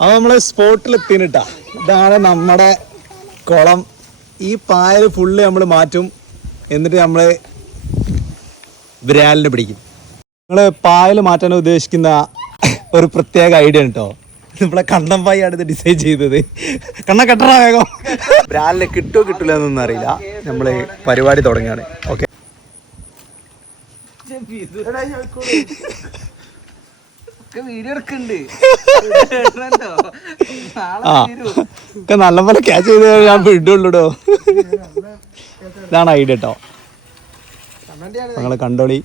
അത് നമ്മള് സ്പോട്ടിലെത്തിട്ടാ. ഇതാണ് നമ്മുടെ കുളം. ഈ പായൽ ഫുള്ള് നമ്മൾ മാറ്റും, എന്നിട്ട് നമ്മള് ബ്രാലിനെ പിടിക്കും. നിങ്ങൾ പായൽ മാറ്റാൻ ഉദ്ദേശിക്കുന്ന ഒരു പ്രത്യേക ഐഡിയ കേട്ടോ. നമ്മളെ കണ്ണൻ പായാണ് ഇത് ഡിസൈൻ ചെയ്തത്. കണ്ണ കെട്ടറ വേഗം. ബ്രാലിനെ കിട്ടുമോ കിട്ടില്ല എന്നൊന്നും അറിയില്ല. നമ്മള് പരിപാടി തുടങ്ങുകയാണ്. ഓക്കെ, നല്ലപോലെ ക്യാച്ച് ചെയ്ത് ഞാൻ വിടുള്ളൂടോ. ഇതാണ് ഐഡിയ കേട്ടോ. ഞങ്ങള് കണ്ടോളി.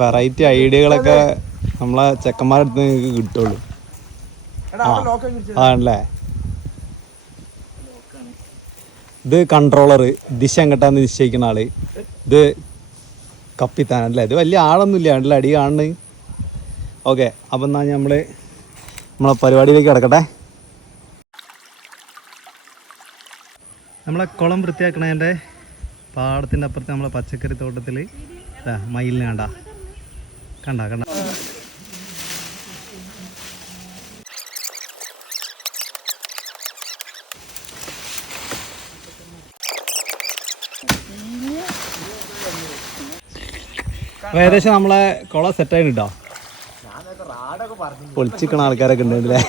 വെറൈറ്റി ഐഡിയകളൊക്കെ നമ്മളെ ചെക്കന്മാരുടെ അടുത്ത് നിങ്ങൾക്ക് കിട്ടുള്ളൂ. ആണല്ലേ. ഇത് കൺട്രോളർ, ദിശ എങ്ങട്ടാന്ന് നിശ്ചയിക്കുന്ന ആള്. ഇത് കപ്പിത്താനല്ലേ. ഇത് വലിയ ആളൊന്നും ഇല്ല, നല്ല അടി കാണുന്നത്. ഓക്കെ, അപ്പം എന്നാൽ നമ്മളെ പരിപാടിയിലേക്ക് കിടക്കട്ടെ. നമ്മളെ കുളം വൃത്തിയാക്കണതിൻ്റെ പാടത്തിൻ്റെ അപ്പുറത്ത് നമ്മളെ പച്ചക്കറി തോട്ടത്തിൽ മയിലിനെ കണ്ട. ഏകദേശം നമ്മളെ കുളം സെറ്റായി കിട്ടോ. പൊളിച്ചിക്കണ ആൾക്കാരൊക്കെ ഉണ്ടല്ലേ.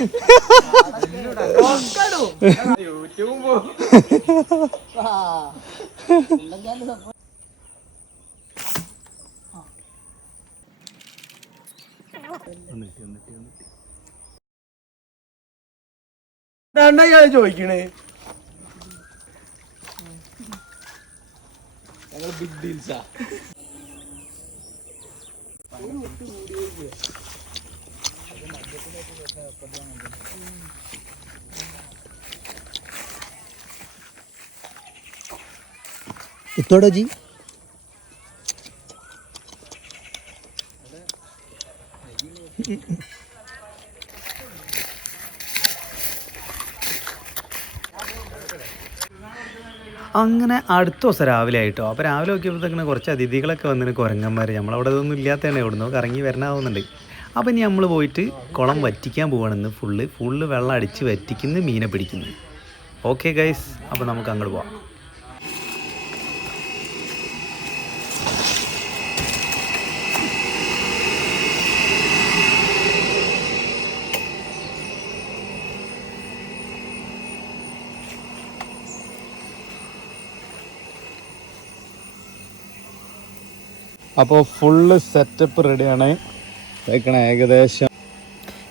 ചോദിക്കണേ ഞങ്ങൾ ബിഗ് ഡീൽസാ. ഇത്തോടോ ജി അങ്ങനെ അടുത്ത ദിവസം രാവിലെ ആയിട്ടോ. അപ്പോൾ രാവിലെ നോക്കിയപ്പോഴത്തേക്കിന് കുറച്ച് അതിഥികളൊക്കെ വന്നിട്ട് കുരങ്ങന്മാർ. നമ്മളവിടെ ഇതൊന്നും ഇല്ലാത്തതന്നെ, ഇവിടുന്ന് കറങ്ങി വരണമാവുന്നുണ്ട്. അപ്പോൾ ഇനി നമ്മൾ പോയിട്ട് കുളം വറ്റിക്കാൻ പോവാണെന്ന്. ഫുള്ള് വെള്ളം അടിച്ച് വറ്റിക്കുന്നു, മീനെ പിടിക്കുന്നു. ഓക്കെ ഗൈസ്, അപ്പോൾ നമുക്ക് അങ്ങോട്ട് പോവാം. അപ്പോൾ ഫുള്ള് സെറ്റപ്പ് റെഡിയാണ്. വെക്കണം ഏകദേശം.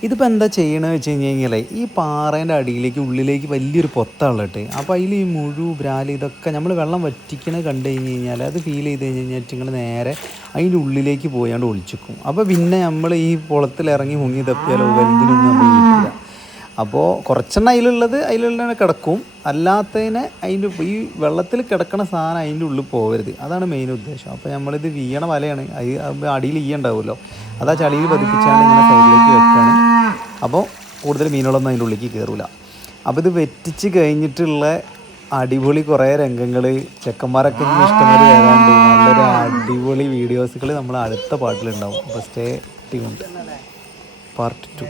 ഇതിപ്പോൾ എന്താ ചെയ്യണമെന്ന് വെച്ച് കഴിഞ്ഞാൽ ഈ പാറേൻ്റെ അടിയിലേക്ക് ഉള്ളിലേക്ക് വലിയൊരു പൊത്താളിട്ട്, അപ്പോൾ അതിൽ ഈ മുഴു ബ്രാല് ഇതൊക്കെ നമ്മൾ വെള്ളം വറ്റിക്കണത് കണ്ടു കഴിഞ്ഞാൽ അത് ഫീൽ ചെയ്ത് കഴിഞ്ഞാൽ നിങ്ങൾ നേരെ അതിൻ്റെ ഉള്ളിലേക്ക് പോയാണ്ട് ഒളിച്ചിക്കും. അപ്പോൾ പിന്നെ നമ്മൾ ഈ കുളത്തിലിറങ്ങി മുങ്ങി തപ്പിയാലോ വലുതിനൊന്നും നമ്മൾ കിട്ടില്ല. അപ്പോൾ കുറച്ചെണ്ണം അതിലുള്ള കിടക്കും, അല്ലാത്തതിനെ അതിൻ്റെ ഈ വെള്ളത്തിൽ കിടക്കണ സാധനം അതിൻ്റെ ഉള്ളിൽ പോകരുത്. അതാണ് മെയിൻ ഉദ്ദേശം. അപ്പോൾ നമ്മളിത് വീണ വലയാണ്, അത് അടിയിൽ ഉണ്ടാവുമല്ലോ, അതാ ചളിയിൽ പതിപ്പിച്ചാണ്ട് ഇങ്ങനെ സൈഡിലേക്ക് വെക്കുകയാണ്. അപ്പോൾ കൂടുതൽ മീനുകളൊന്നും അതിൻ്റെ ഉള്ളിലേക്ക് കയറില്ല. അപ്പോൾ ഇത് വെറ്റിച്ച് കഴിഞ്ഞിട്ടുള്ള അടിപൊളി കുറേ രംഗങ്ങൾ ചെക്കന്മാരൊക്കെ ഇനി ഇഷ്ടംമാതിരി വരാണ്ട് നല്ലൊരു അടിപൊളി വീഡിയോസുകൾ നമ്മൾ അടുത്ത പാട്ടിലുണ്ടാവും. അപ്പോൾ സ്റ്റേ ട്യൂൺഡ്. പാർട്ട് 2.